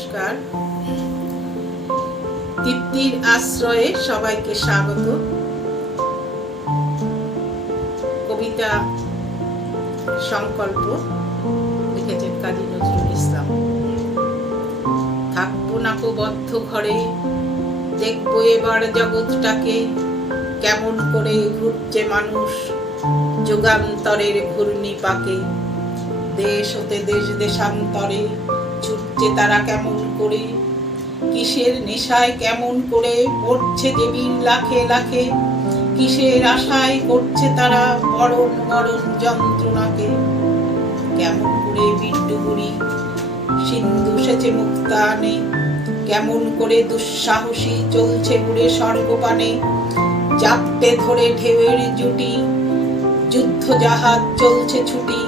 নমস্কার। তৃপ্তির আশ্রয়ে সবাইকে স্বাগত। কবিতা সংকল্প লিখেছেন কাজী নজরুল ইসলাম। থাকবো না কো বদ্ধ ঘরে, দেখবো এবার জগৎটাকে, কেমন করে ঘুরছে মানুষ যুগান্তরের ঘূর্ণি পাকে। দেশ হতে দেশ দেশান্তরে ছুটছে তারা কেমন করে, কিসের নেশায় কেমন করে পড়ছে দেবীর লাখে লাখে, কিসের আশায় করছে তারা মরণ মরণ যন্ত্রণাকে। কেমন করে বিড্ডুগুড়ি সিন্ধু সেচে মুক্তানে, কেমন করে দুঃসাহসী চলছে উড়ে স্বর্গপানে। জাপটে ধরে ঢেউয়ের জুটি যুদ্ধ জাহাজ চলছে ছুটি,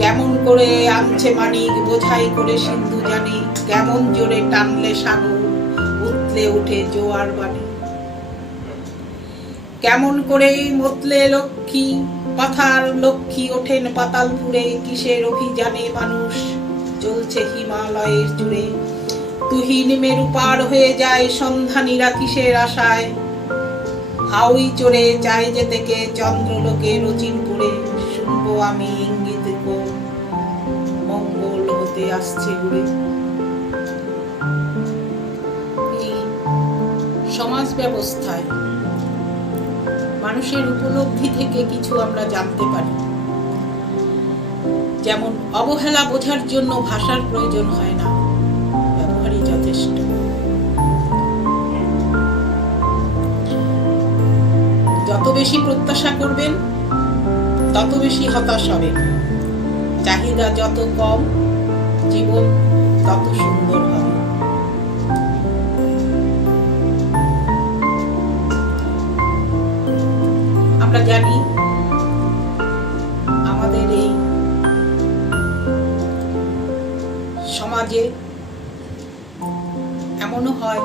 কেমন করে আনছে মানিক বোঝাই করে সিন্ধু জানি। কেমন জোরে টানলে সাগর উতলে ওঠে জোয়ার বাণী, কেমন করে মতলে লক্ষ্মী পাথার লক্ষ্মী ওঠেন পাতালপুরে। কিসের অভিযানে মানুষ চলছে হিমালয়ের জুড়ে, তুহিন মেরু পার হয়ে যায় সন্ধানীরা কিসের আশায়। হাউই চড়ে চায় যেতে কে চন্দ্রলোকে রচিনপুরে, শুনবো আমি ইঙ্গিত গো মঙ্গল হতে আসছে উড়ে। সমাজ ব্যবস্থায় মানুষের উপলব্ধি থেকে কিছু আমরা জানতে পারি। যেমন অবহেলা বোঝার জন্য ভাষার প্রয়োজন হয় না, ব্যবহারই যথেষ্ট। যত বেশি প্রত্যাশা করবেন তত বেশি হতাশ হবেন। চাহিদা যত কম জীবন তত সুন্দর হবে। আমরা জানি আমাদের এই সমাজে এমনও হয়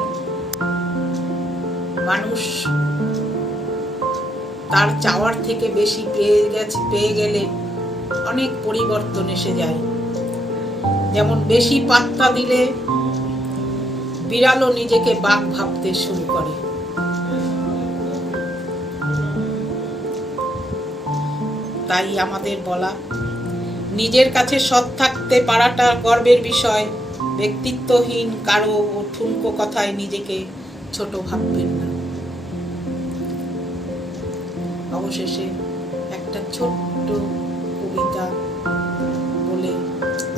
মানুষ তার চাওয়ার থেকে বেশি পেয়ে গেলে অনেক পরিবর্তন এসে যায়। যেমন বেশি পাত্তা দিলে বিড়ালও নিজেকে বাঘ ভাবতে শুরু করে। তাই আমাদের বলা, নিজের কাছে সৎ থাকতে পারাটা গর্বের বিষয়। ব্যক্তিত্বহীন কারো ও ঠুনকো কথায় নিজেকে ছোট ভাববেন না। অবশেষে একটা ছোট্ট কবিতা বলে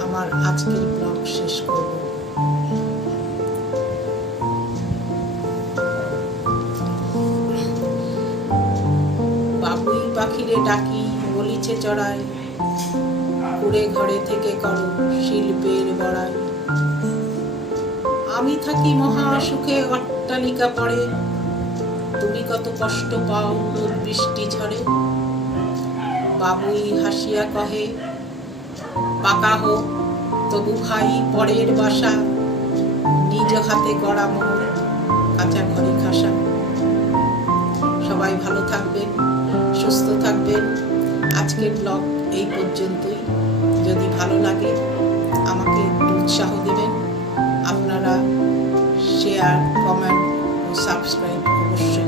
আমার আজকের ব্লগ শেষ করব। বাবুই পাখিরে ডাকি বলিছে চড়াই, কুড়ে ঘরে থেকে করো শিল্পের বড়াই। আমি থাকি মহা সুখে অট্টালিকা পড়ে, তুমি কত কষ্ট পাও রোদ বৃষ্টি ঝড়ে। বাবুই হাসিয়া কহে পাকা হোক তবু ভাই পরের বাসা, নিজ হাতে গড়া মোর কাঁচা ঘরে খাসা। সবাই ভালো থাকবেন, সুস্থ থাকবেন। আজকের ব্লগ এই পর্যন্তই। যদি ভালো লাগে আমাকে একটু উৎসাহ দেবেন। আপনারা শেয়ার, কমেন্ট ও সাবস্ক্রাইব অবশ্যই